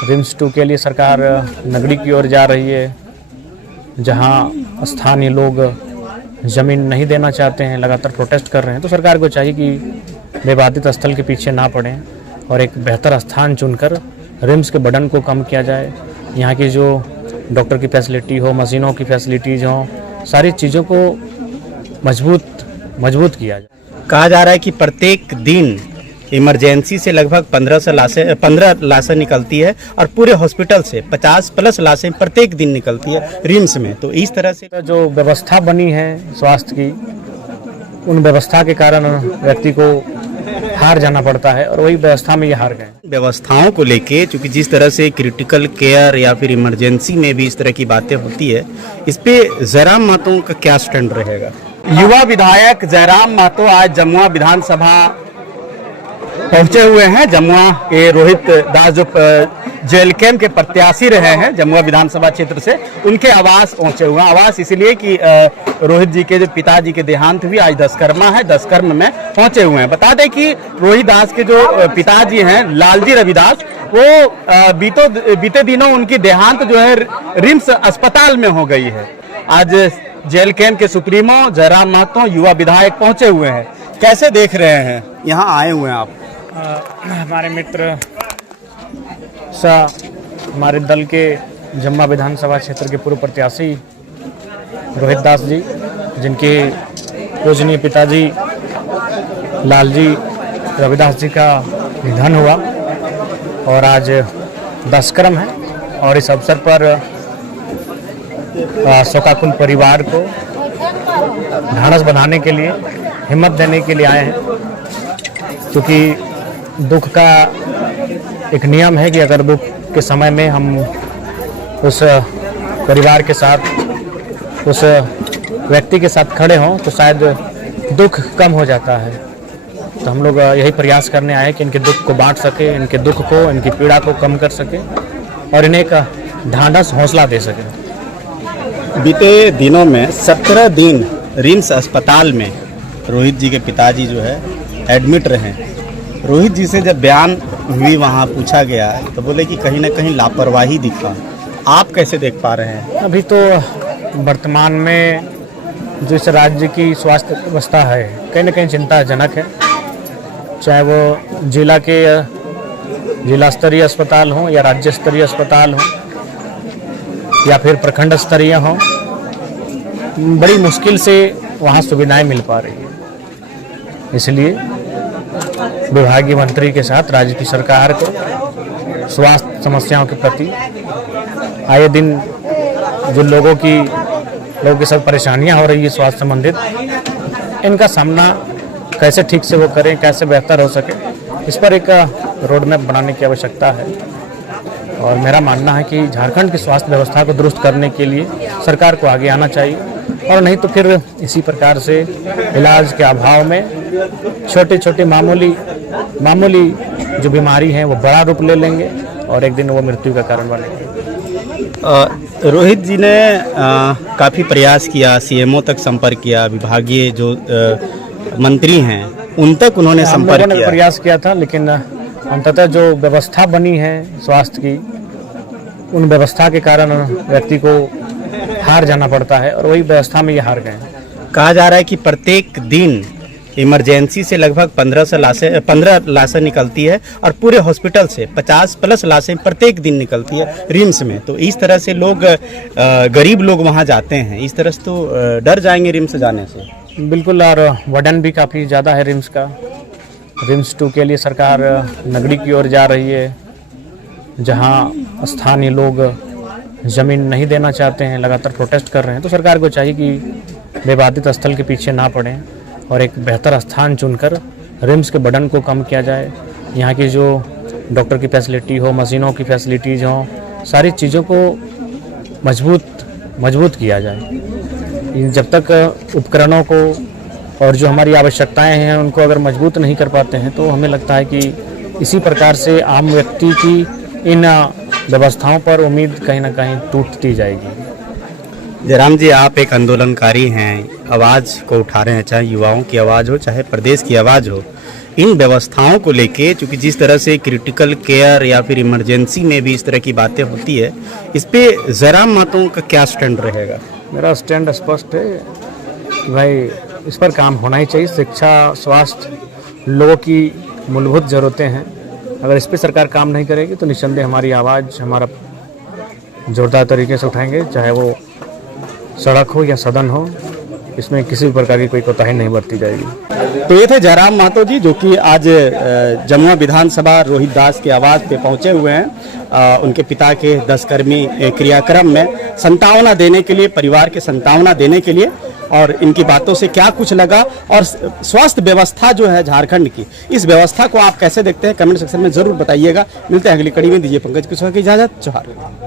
RIMS 2 के लिए सरकार नगरी की ओर जा रही है, जहां स्थानीय लोग ज़मीन नहीं देना चाहते हैं, लगातार प्रोटेस्ट कर रहे हैं। तो सरकार को चाहिए कि विवादित स्थल के पीछे ना पड़ें और एक बेहतर स्थान चुनकर रिम्स के बर्डन को कम किया जाए। यहाँ की जो डॉक्टर की फैसिलिटी हो, मशीनों की फैसिलिटीज़ हो, सारी चीज़ों को मजबूत किया जाए। कहा जा रहा है कि प्रत्येक दिन इमरजेंसी से लगभग 15 लाशें निकलती है और पूरे हॉस्पिटल से 50+ लाशें प्रत्येक दिन निकलती है रिम्स में। तो इस तरह से जो व्यवस्था बनी है स्वास्थ्य की, उन व्यवस्था के कारण व्यक्ति को हार जाना पड़ता है और वही व्यवस्था में ये हार गए। व्यवस्थाओं को लेके, चूंकि जिस तरह से क्रिटिकल केयर या फिर इमरजेंसी में भी इस तरह की बातें होती है, इस पे जयराम महतो का क्या स्टैंड रहेगा? युवा विधायक जयराम महतो आज जमुआ विधानसभा पहुंचे हुए हैं। जमुआ के रोहित दास जो जेल कैंप के प्रत्याशी रहे हैं जमुआ विधानसभा क्षेत्र से, उनके आवास पहुंचे हुए हैं। आवास इसलिए कि रोहित जी के जो पिताजी के देहांत हुई, आज दशकर्मा है, दशकर्म में पहुंचे हुए हैं। बता दें कि रोहित दास के जो पिताजी हैं लालजी रविदास, वो बीते दिनों उनकी देहांत जो है रिम्स अस्पताल में हो गई है। आज जेल कैंप के सुप्रीमो जयराम महतो युवा विधायक पहुंचे हुए हैं। कैसे देख रहे हैं, यहाँ आए हुए हैं आप? हमारे मित्र हमारे दल के जमुआ विधानसभा क्षेत्र के पूर्व प्रत्याशी रोहित दास जी, जिनके पूजनीय पिताजी लालजी रविदास जी का निधन हुआ और आज दशकर्म है, और इस अवसर पर शोकाकुल परिवार को ढाढ़स बनाने के लिए, हिम्मत देने के लिए आए हैं। क्योंकि दुख का एक नियम है कि अगर दुख के समय में हम उस परिवार के साथ, उस व्यक्ति के साथ खड़े हों तो शायद दुख कम हो जाता है। तो हम लोग यही प्रयास करने आए कि इनके दुख को बांट सके, इनके दुख को, इनकी पीड़ा को कम कर सके और इन्हें एक ढांढस, हौसला दे सके। बीते दिनों में 17 दिन रिम्स अस्पताल में रोहित जी के पिताजी जो है एडमिट रहे। रोहित जी से जब बयान हुई, वहाँ पूछा गया तो बोले कि कहीं ना कहीं लापरवाही दिखा। आप कैसे देख पा रहे हैं? अभी तो वर्तमान में जो इस राज्य की स्वास्थ्य व्यवस्था है कहीं ना कहीं चिंताजनक है। चाहे वो जिला स्तरीय अस्पताल हो या राज्य स्तरीय अस्पताल हो या फिर प्रखंड स्तरीय हो, बड़ी मुश्किल से वहाँ सुविधाएं मिल पा रही है। इसलिए विभागीय मंत्री के साथ राज्य की सरकार को स्वास्थ्य समस्याओं के प्रति आए दिन जो लोगों के साथ परेशानियां हो रही है स्वास्थ्य संबंधित, इनका सामना कैसे ठीक से वो करें, कैसे बेहतर हो सके, इस पर एक रोड मैप बनाने की आवश्यकता है। और मेरा मानना है कि झारखंड की स्वास्थ्य व्यवस्था को दुरुस्त करने के लिए सरकार को आगे आना चाहिए, और नहीं तो फिर इसी प्रकार से इलाज के अभाव में छोटे छोटे मामूली जो बीमारी हैं वो बड़ा रूप ले लेंगे और एक दिन वो मृत्यु का कारण बनेंगे। रोहित जी ने काफ़ी प्रयास किया, सीएमओ तक संपर्क किया, विभागीय जो मंत्री हैं उन तक उन्होंने संपर्क किया, प्रयास किया था, लेकिन अंततः जो व्यवस्था बनी है स्वास्थ्य की, उन व्यवस्था के कारण व्यक्ति को हार जाना पड़ता है और वही व्यवस्था में ये हार गए। कहा जा रहा है कि प्रत्येक दिन इमरजेंसी से लगभग 15 लाशें निकलती है और पूरे हॉस्पिटल से 50+ लाशें प्रत्येक दिन निकलती है रिम्स में। तो इस तरह से लोग, गरीब लोग वहां जाते हैं, इस तरह से तो डर जाएंगे रिम्स जाने से। बिल्कुल, और वर्डन भी काफ़ी ज़्यादा है रिम्स का। रिम्स 2 के लिए सरकार नगरी की ओर जा रही है, जहां स्थानीय लोग ज़मीन नहीं देना चाहते हैं, लगातार प्रोटेस्ट कर रहे हैं। तो सरकार को चाहिए कि विवादित स्थल के पीछे ना पड़ें और एक बेहतर स्थान चुनकर रिम्स के बर्डन को कम किया जाए। यहाँ की जो डॉक्टर की फैसिलिटी हो, मशीनों की फैसिलिटीज़ हो, सारी चीज़ों को मजबूत किया जाए। जब तक उपकरणों को और जो हमारी आवश्यकताएं हैं उनको अगर मजबूत नहीं कर पाते हैं, तो हमें लगता है कि इसी प्रकार से आम व्यक्ति की इन व्यवस्थाओं पर उम्मीद कहीं ना कहीं टूटती जाएगी। जयराम जी, आप एक आंदोलनकारी हैं, आवाज़ को उठा रहे हैं, चाहे युवाओं की आवाज़ हो, चाहे प्रदेश की आवाज़ हो। इन व्यवस्थाओं को लेके, चूंकि जिस तरह से क्रिटिकल केयर या फिर इमरजेंसी में भी इस तरह की बातें होती है, इस पे जयराम महतो का क्या स्टैंड रहेगा? मेरा स्टैंड स्पष्ट है कि भाई इस पर काम होना ही चाहिए। शिक्षा, स्वास्थ्य लोगों की मूलभूत ज़रूरतें हैं। अगर इस पर सरकार काम नहीं करेगी तो निस्संदेह हमारी आवाज़ हमारा जोरदार तरीके से उठाएंगे, चाहे वो सड़क हो या सदन हो। इसमें किसी भी प्रकार की कोई कोताही नहीं बरती जाएगी। तो ये थे जयराम महतो जी, जो कि आज जमुआ विधानसभा रोहित दास के आवास पे पहुंचे हुए हैं। उनके पिता के 10 कर्मी क्रियाक्रम में संतावना देने के लिए, परिवार के संतावना देने के लिए, और इनकी बातों से क्या कुछ लगा, और स्वास्थ्य व्यवस्था जो है झारखंड की, इस व्यवस्था को आप कैसे देखते हैं, कमेंट सेक्शन में जरूर बताइएगा। मिलते हैं अगली कड़ी में। दीजिए पंकज कुशवाहा की इजाजत। जोहार।